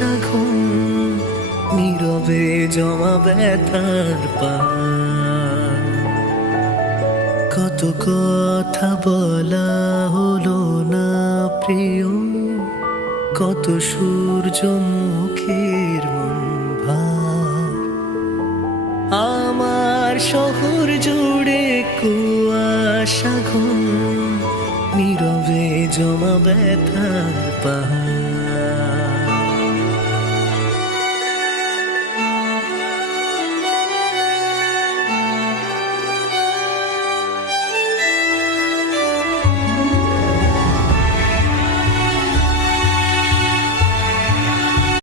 কুয়াশা ঘুম, নীরবে জমা ব্যথার পাহাড়। কত কথা বলা হলো না প্রিয়, কত সূর্যমুখীর মন ভার। আমার শহর জুড়ে কুয়াশা ঘুম, নীরবে জমা ব্যথার পাহাড়।